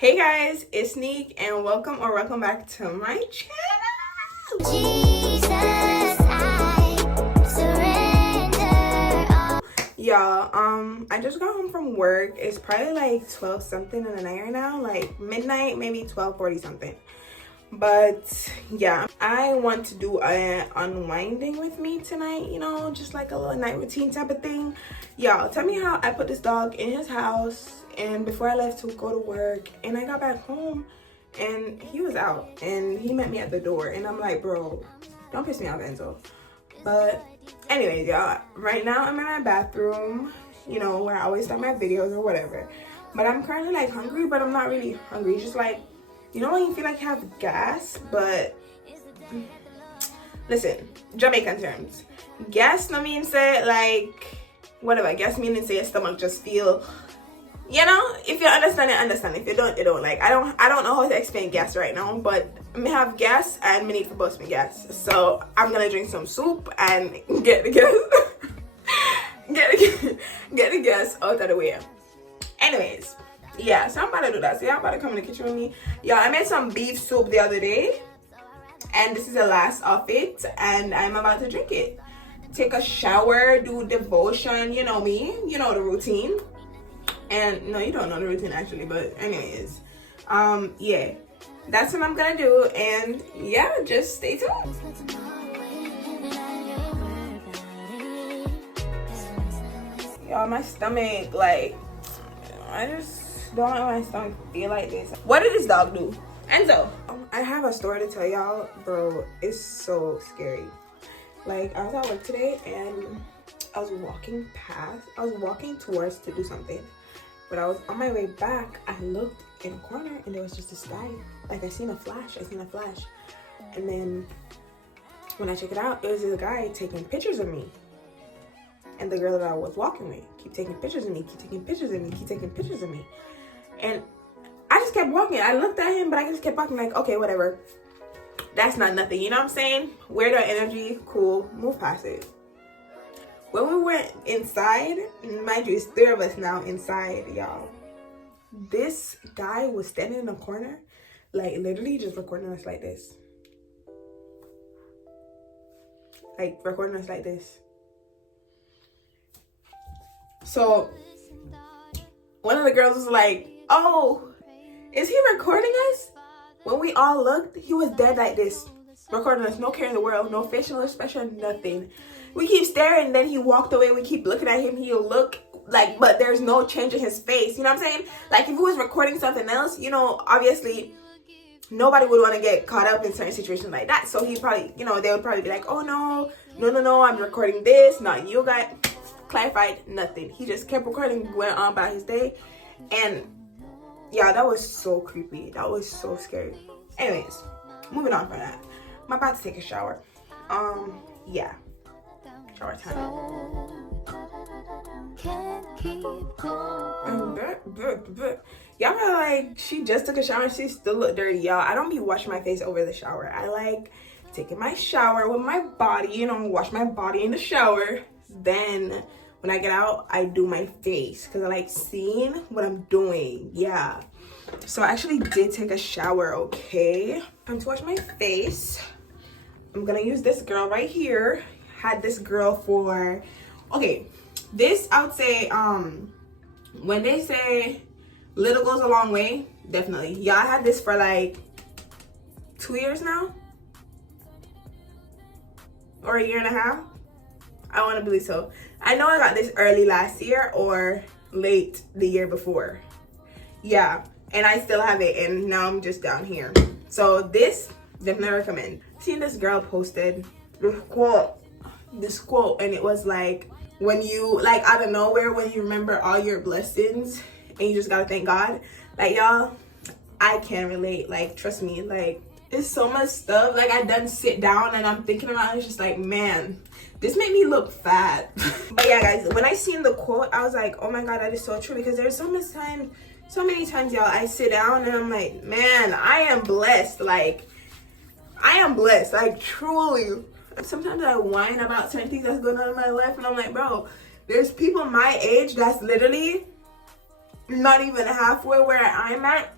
Hey guys, it's Neek and welcome back to my channel. Jesus, I surrender all. Y'all, I just got home from work. It's probably like 12 something in the night right now, like midnight, maybe 12:40 something. But yeah, I want to do an unwinding with me tonight, you know, just like a little night routine type of thing. Y'all, tell me how I put this dog in his house and before I left to go to work, and I got back home and he was out and he met me at the door and I'm like, bro, don't piss me off, Enzo. But anyways, y'all, right now I'm in my bathroom, you know, where I always start my videos or whatever. But I'm currently like hungry, but I'm not really hungry. It's just like, you know when you feel like you have gas, but listen, Jamaican terms. Gas no mean say like whatever. Gas meaning say your stomach just feel, you know, if you understand it, understand. If you don't, you don't. Like I don't know how to explain gas right now, but me have gas and me need to bust me gas. So I'm gonna drink some soup and get the gas get the gas out of the way. Anyways. Yeah, so I'm about to do that. So y'all about to come in the kitchen with me. Y'all, I made some beef soup the other day. And this is the last of it. And I'm about to drink it. Take a shower, do devotion. You know me. You know the routine. And no, you don't know the routine actually. But anyways. Yeah. That's what I'm going to do. And yeah, just stay tuned. Y'all, my stomach, like, I just don't let my stomach feel like this. What did this dog do? Enzo, I have a story to tell y'all, bro. It's so scary. Like, I was at work today and I was walking towards to do something, but I was on my way back. I looked in a corner and there was just this guy. Like, I seen a flash, and then when I check it out, it was this guy taking pictures of me. And the girl that I was walking with keep taking pictures of me, keep taking pictures of me. And I just kept walking. I looked at him, but I just kept walking like, okay, whatever. That's not nothing, you know what I'm saying? Weird energy, cool, move past it. When we went inside, mind you, it's 3 of us now inside, y'all. This guy was standing in a corner, like literally just recording us like this. Like recording us like this. So one of the girls was like, oh, is he recording us? When we all looked, he was dead like this, recording us. No care in the world, no facial expression, nothing. We keep staring, then he walked away. We keep looking at him. He'll look like, but there's no change in his face. You know what I'm saying? Like if he was recording something else, you know, obviously nobody would want to get caught up in certain situations like that. So he probably, you know, they would probably be like, oh no, I'm recording this, not you guys. Clarified, nothing. He just kept recording, went on about his day. And yeah, that was so creepy. That was so scary. Anyways, moving on from that, I'm about to take a shower. Yeah, shower time. Y'all are like, she just took a shower and she still look dirty. Y'all, I don't be washing my face over the shower. I like taking my shower with my body, you know, wash my body in the shower. Then when I get out, I do my face because I like seeing what I'm doing. Yeah, so I actually did take a shower. Okay, time to wash my face. I'm gonna use this girl right here. Had this girl for, okay, this I would say, when they say little goes a long way, definitely. Yeah, I had this for like 2 years now, or 1.5 years. I want to believe so. I know I got this early last year or late the year before. Yeah, and I still have it, and now I'm just down here. So this, definitely recommend. Seeing this girl posted this quote, and it was like, when you, like out of nowhere, when you remember all your blessings and you just gotta thank God. Like y'all, I can relate. Like trust me, like it's so much stuff. Like I done sit down and I'm thinking about it. It's just like, man, this made me look fat. But yeah, guys, when I seen the quote, I was like, oh my God, that is so true. Because there's so many times, y'all, I sit down and I'm like, man, I am blessed. Like, I am blessed. Like, truly. Sometimes I whine about certain things that's going on in my life. And I'm like, bro, there's people my age that's literally not even halfway where I'm at.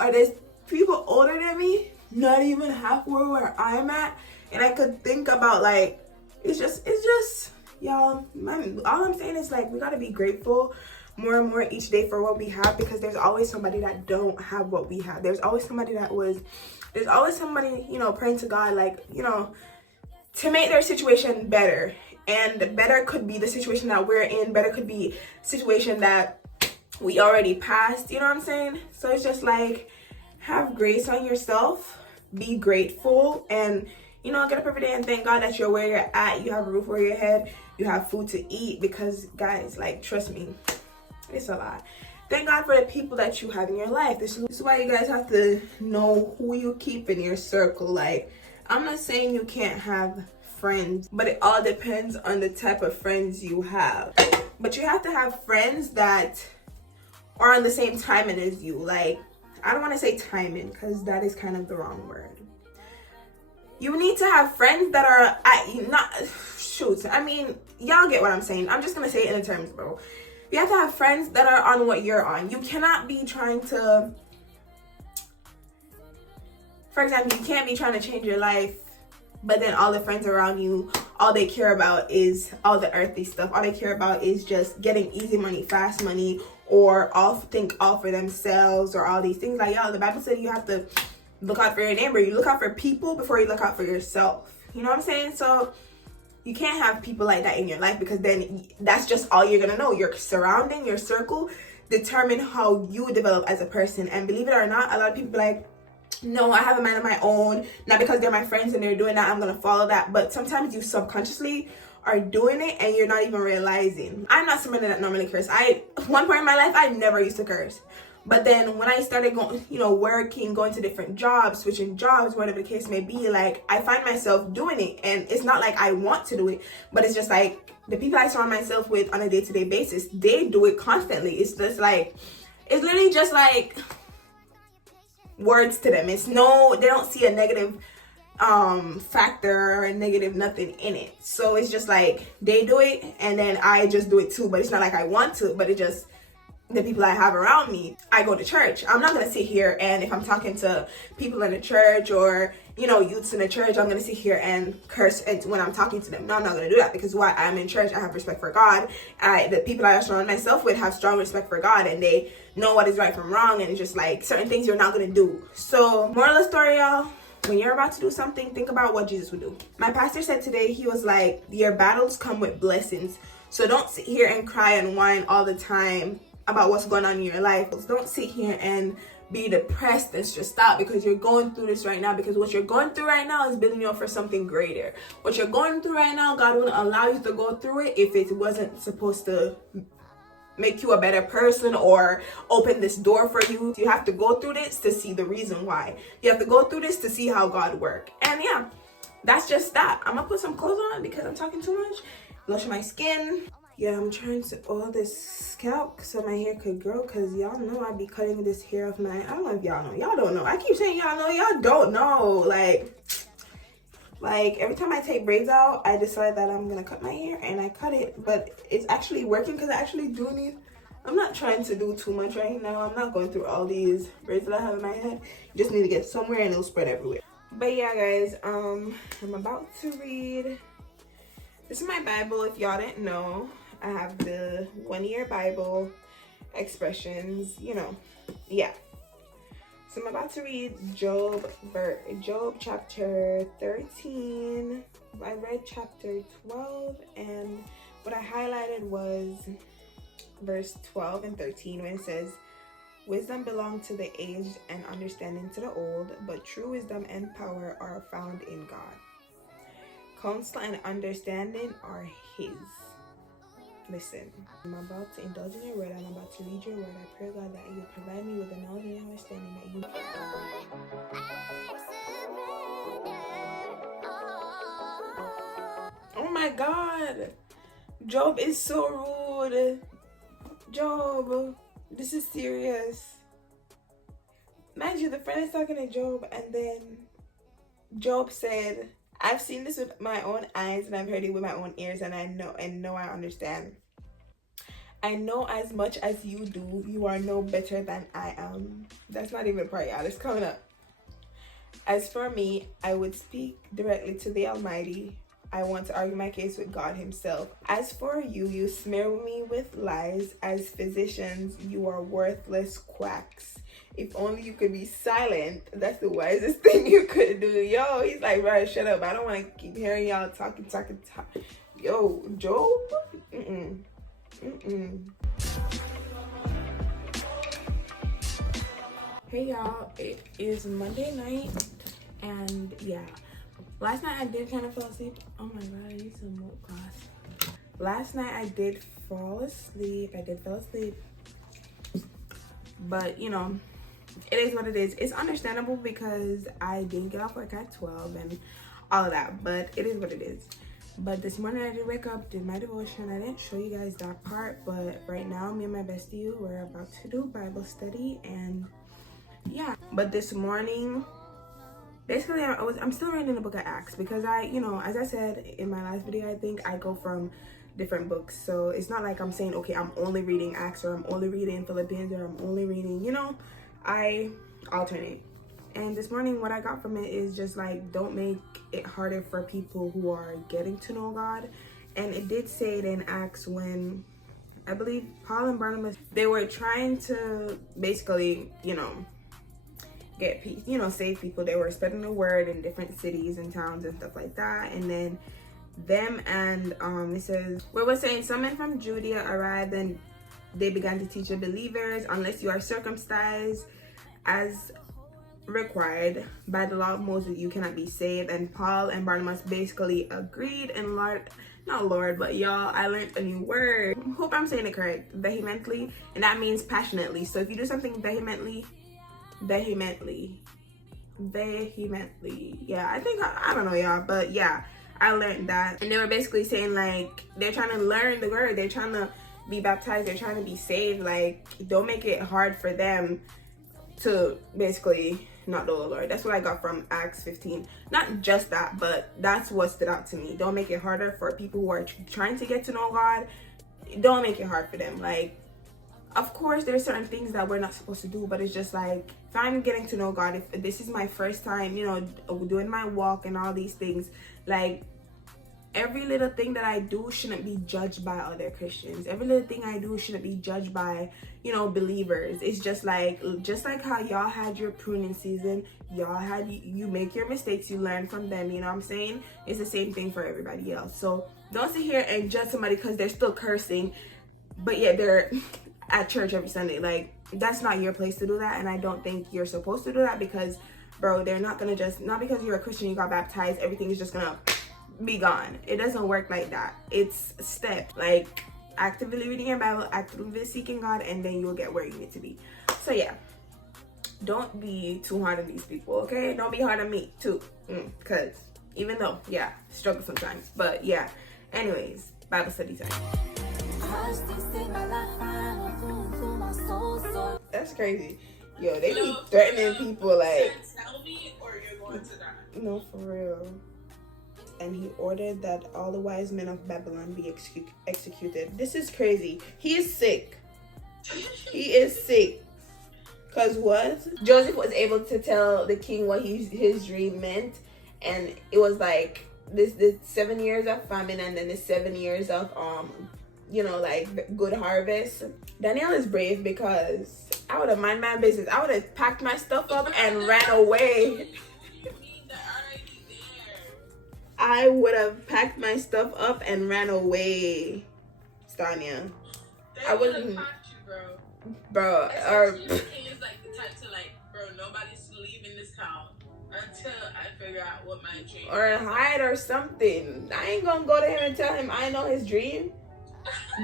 or there's people older than me, not even halfway where I'm at, and I could think about like, it's just y'all, all I'm saying is like, we gotta be grateful more and more each day for what we have, because there's always somebody that don't have what we have. There's always somebody you know, praying to God, like, you know, to make their situation better. And better could be the situation that we're in, better could be a situation that we already passed, you know what I'm saying? So it's just like, have grace on yourself, be grateful, and you know, get up every day and thank God that you're where you're at, you have a roof over your head, you have food to eat, because guys, like, trust me, it's a lot. Thank God for the people that you have in your life. This is why you guys have to know who you keep in your circle. Like, I'm not saying you can't have friends, but it all depends on the type of friends you have. But you have to have friends that are on the same timing as you. Like, I don't want to say timing, because that is kind of the wrong word. You need to have friends that are I mean, y'all get what I'm saying. I'm just gonna say it in the terms, bro. You have to have friends that are on what you're on. You cannot be trying to, for example, you can't be trying to change your life, but then all the friends around you, all they care about is all the earthly stuff. All they care about is just getting easy money, fast money, or all for themselves, or all these things. Like, y'all, the Bible said you have to look out for your neighbor. You look out for people before you look out for yourself. You know what I'm saying? So you can't have people like that in your life, because then that's just all you're gonna know. Your surrounding, your circle determine how you develop as a person. And believe it or not, a lot of people be like, no, I have a mind of my own, not because they're my friends and they're doing that, I'm gonna follow that. But sometimes you subconsciously are doing it and you're not even realizing. I'm not somebody that normally curse. One point in my life, I never used to curse. But then when I started going, you know, working, going to different jobs, switching jobs, whatever the case may be, like, I find myself doing it. And it's not like I want to do it, but it's just like the people I surround myself with on a day-to-day basis, they do it constantly. It's just like, it's literally just like words to them. They don't see a negative factor or a negative nothing in it. So it's just like they do it and then I just do it too. But it's not like I want to, but it just, the people I have around me. I go to church. I'm not gonna sit here and if I'm talking to people in the church or, you know, youths in the church, I'm gonna sit here and curse when I'm talking to them. No, I'm not gonna do that, because why? I'm in church. I have respect for God. The people I surround myself with have strong respect for God, and they know what is right from wrong, and it's just like certain things you're not gonna do. So moral of the story, y'all, when you're about to do something, think about what Jesus would do. My pastor said today, he was like, your battles come with blessings. So don't sit here and cry and whine all the time about what's going on in your life. Don't sit here and be depressed and stressed out because you're going through this right now, because what you're going through right now is building you up for something greater. What you're going through right now, God wouldn't allow you to go through it if it wasn't supposed to make you a better person or open this door for you. You have to go through this to see the reason why. You have to go through this to see how God works. And yeah, that's just that. I'm gonna put some clothes on because I'm talking too much. Lotion my skin. Yeah, I'm trying to oil this scalp so my hair could grow, because y'all know I be cutting this hair off my, I don't know if y'all know. Y'all don't know. I keep saying y'all know. Y'all don't know. Like every time I take braids out, I decide that I'm going to cut my hair and I cut it. But it's actually working because I actually do need, I'm not trying to do too much right now. I'm not going through all these braids that I have in my head. You just need to get somewhere and it'll spread everywhere. But yeah, guys, I'm about to read. This is my Bible, if y'all didn't know. I have the 1 year Bible expressions, you know, yeah. So I'm about to read Job chapter 13. I read chapter 12, and what I highlighted was verse 12 and 13 when it says, wisdom belongs to the aged and understanding to the old, but true wisdom and power are found in God. Counsel and understanding are his. Listen, I'm about to indulge in your word. I'm about to read your word. I pray, God, that you provide me with the knowledge and understanding that you. Oh my God. Job is so rude. Job, this is serious. Mind you, the friend is talking to Job, and then Job said, I've seen this with my own eyes and I've heard it with my own ears, and I know I understand. I know as much as you do, you are no better than I am. That's not even part, y'all. It's coming up. As for me, I would speak directly to the Almighty. I want to argue my case with God himself. As for you, you smear me with lies. As physicians, you are worthless quacks. If only you could be silent. That's the wisest thing you could do. Yo, he's like, bro, shut up. I don't want to keep hearing y'all talking. Yo, Job? Hey, y'all. It is Monday night. And, yeah. Last night I did kind of fall asleep. Oh, my God. I need some more class. Last night I did fall asleep. But, you know, it is what it is. It's understandable because I did get off work at 12 and all of that, but it is what it is. But this morning I did wake up, did my devotion. I didn't show you guys that part, but right now me and my bestie, we're about to do Bible study, and yeah. But this morning, basically I'm still reading the book of Acts because you know, as I said in my last video, I think I go from different books. So it's not like I'm saying, okay, I'm only reading Acts, or I'm only reading Philippians, or I'm only reading, you know, I alternate. And this morning what I got from it is just like, don't make it harder for people who are getting to know God. And it did say it in Acts when I believe Paul and Barnabas, they were trying to basically, you know, get peace, you know, save people. They were spreading the word in different cities and towns and stuff like that. And then them and it says, where was saying some men from Judea arrived, and they began to teach the believers, unless you are circumcised as required by the law of Moses, you cannot be saved. And Paul and Barnabas basically agreed, and but y'all, I learned a new word. Hope I'm saying it correct. Vehemently, and that means passionately. So if you do something vehemently, yeah, I think I don't know, y'all, but yeah, I learned that. And they were basically saying like, they're trying to learn the word, they're trying to be baptized, they're trying to be saved. Like, don't make it hard for them to basically not know the Lord. That's what I got from Acts 15. Not just that, but that's what stood out to me. Don't make it harder for people who are trying to get to know God. Don't make it hard for them. Like, of course there's certain things that we're not supposed to do, but it's just like, if I'm getting to know God, if this is my first time, you know, doing my walk and all these things, like, every little thing that I do shouldn't be judged by other Christians. Every little thing I do shouldn't be judged by, you know, believers. It's just like how y'all had your pruning season, y'all had, you make your mistakes, you learn from them, you know what I'm saying? It's the same thing for everybody else. So don't sit here and judge somebody because they're still cursing, but yet they're at church every Sunday. Like, that's not your place to do that, and I don't think you're supposed to do that, because, bro, they're not gonna just, not because you're a Christian, you got baptized, everything is just gonna be gone. It doesn't work like that. It's a step, like actively reading your Bible, actively seeking God, and then you'll get where you need to be. So yeah, don't be too hard on these people, okay? Don't be hard on me too, because even though, yeah, struggle sometimes, but yeah. Anyways, Bible study time. That's crazy. Yo, they be threatening people like, tell me or you're going to die. No, for real. And he ordered that all the wise men of Babylon be executed. This is crazy. He is sick. He is sick. Because what? Joseph was able to tell the king what his dream meant. And it was like this 7 years of famine, and then the 7 years of you know, like good harvest. Danielle is brave, because I would have minded my business. I would have packed my stuff up and ran away. I would have packed my stuff up and ran away, Stania. I wouldn't, bro. Or the king is like the type to like, bro, nobody's leaving this town until I figure out what my dream is. Or hide or something. I ain't gonna go to him and tell him I know his dream.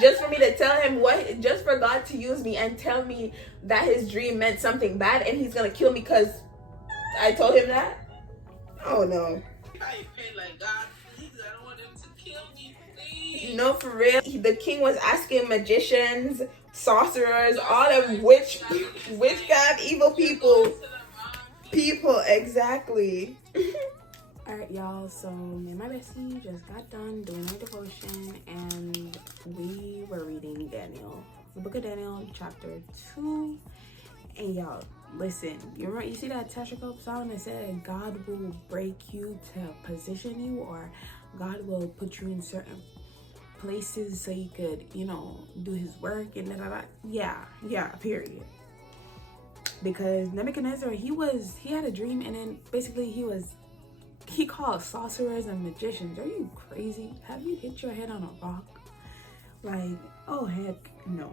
Just for me to tell him what, just for God to use me and tell me that his dream meant something bad, and he's gonna kill me because I told him that? Oh no. I pray like, God, please, I don't want him to kill me, please. No, for real. The king was asking magicians, sorcerers, all of witchcraft, evil people. Exactly. Alright, y'all, so me and my bestie just got done doing our devotion, and we were reading Daniel, the book of Daniel, chapter 2. And y'all, listen, you see that Tasha song that said God will break you to position you, or God will put you in certain places so you could, you know, do his work and yeah, period. Because Nebuchadnezzar, he had a dream, and then basically he called sorcerers and magicians. Are you crazy? Have you hit your head on a rock? Like, oh heck no.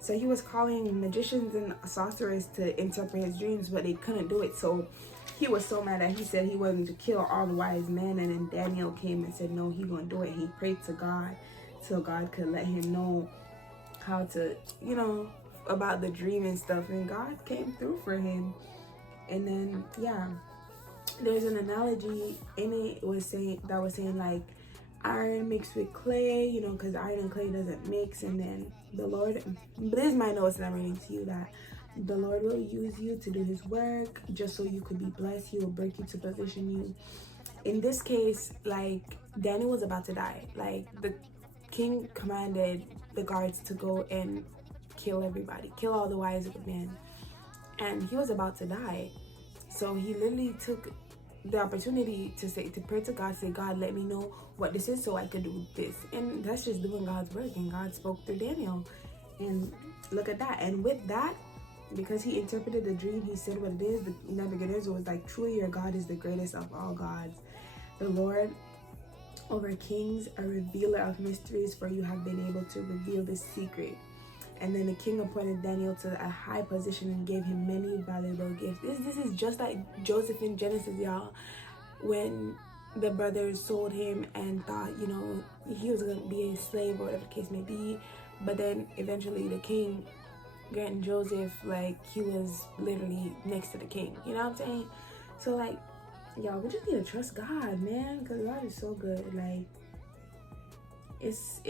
So he was calling magicians and sorcerers to interpret his dreams, but they couldn't do it. So he was so mad that he said he wanted to kill all the wise men. And then Daniel came and said, no, he gonna do it. He prayed to God so God could let him know how to, you know, about the dream and stuff. And God came through for him. And then, yeah, there's an analogy in it was saying like iron mixed with clay, you know, because iron and clay doesn't mix. And then the Lord, this is my notes that I'm reading to you, that the Lord will use you to do his work just so you could be blessed. He will break you to position you. In this case, like, Daniel was about to die. Like, the king commanded the guards to go and kill everybody, kill all the wise men, and he was about to die. So he literally took the opportunity to pray to God, say, God, let me know what this is so I could do this. And that's just doing God's work. And God spoke through Daniel. And look at that. And with that, because he interpreted the dream, he said what it is. The Nebuchadnezzar was like, truly your God is the greatest of all gods, the Lord over kings, a revealer of mysteries, for you have been able to reveal this secret. And then the king appointed Daniel to a high position and gave him many valuable gifts. This is just like Joseph in Genesis, y'all, when the brothers sold him and thought, you know, he was going to be a slave or whatever the case may be. But then eventually the king granted Joseph, like, he was literally next to the king. You know what I'm saying? So, like, y'all, we just need to trust God, man, because God is so good. Like, it's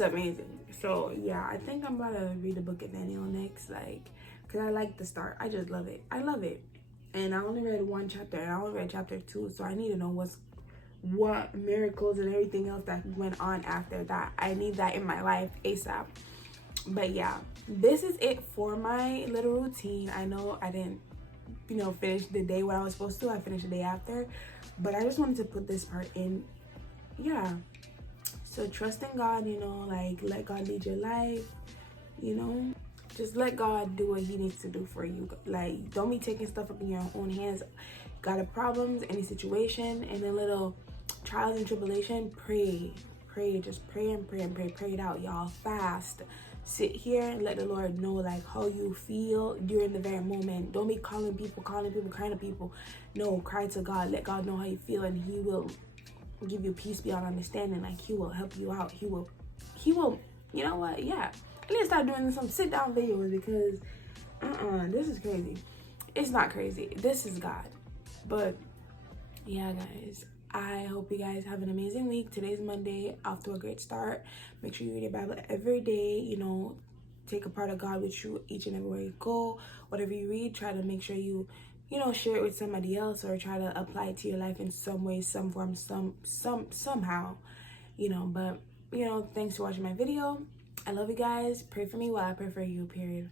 amazing. So yeah, I think I'm about to read the book of Daniel next, like, because I like the start. I just love it. I love it. And I only read one chapter, and I only read chapter 2, so I need to know what miracles and everything else that went on after that. I need that in my life ASAP. But yeah, this is it for my little routine. I know I didn't, you know, finish the day what I was supposed to. I finished the day after, but I just wanted to put this part in. Yeah, so trust in God, you know, like, let God lead your life, you know, just let God do what he needs to do for you. Like, don't be taking stuff up in your own hands. Got a problems, any situation, any little trials and tribulation, pray, just pray and pray and pray it out, y'all. Fast, sit here and let the Lord know, like, how you feel during the very moment. Don't be calling people, crying to people. No, cry to God. Let God know how you feel, and he will give you peace beyond understanding. Like, he will help you out. He will, you know what? Yeah, I need to start doing some sit down videos, because this is crazy. It's not crazy, this is God. But yeah, guys, I hope you guys have an amazing week. Today's Monday, off to a great start. Make sure you read your Bible every day, you know, take a part of God with you each and everywhere you go. Whatever you read, try to make sure you know, share it with somebody else, or try to apply it to your life in some way, some form, somehow, you know. But, you know, thanks for watching my video. I love you guys. Pray for me while I pray for you, period.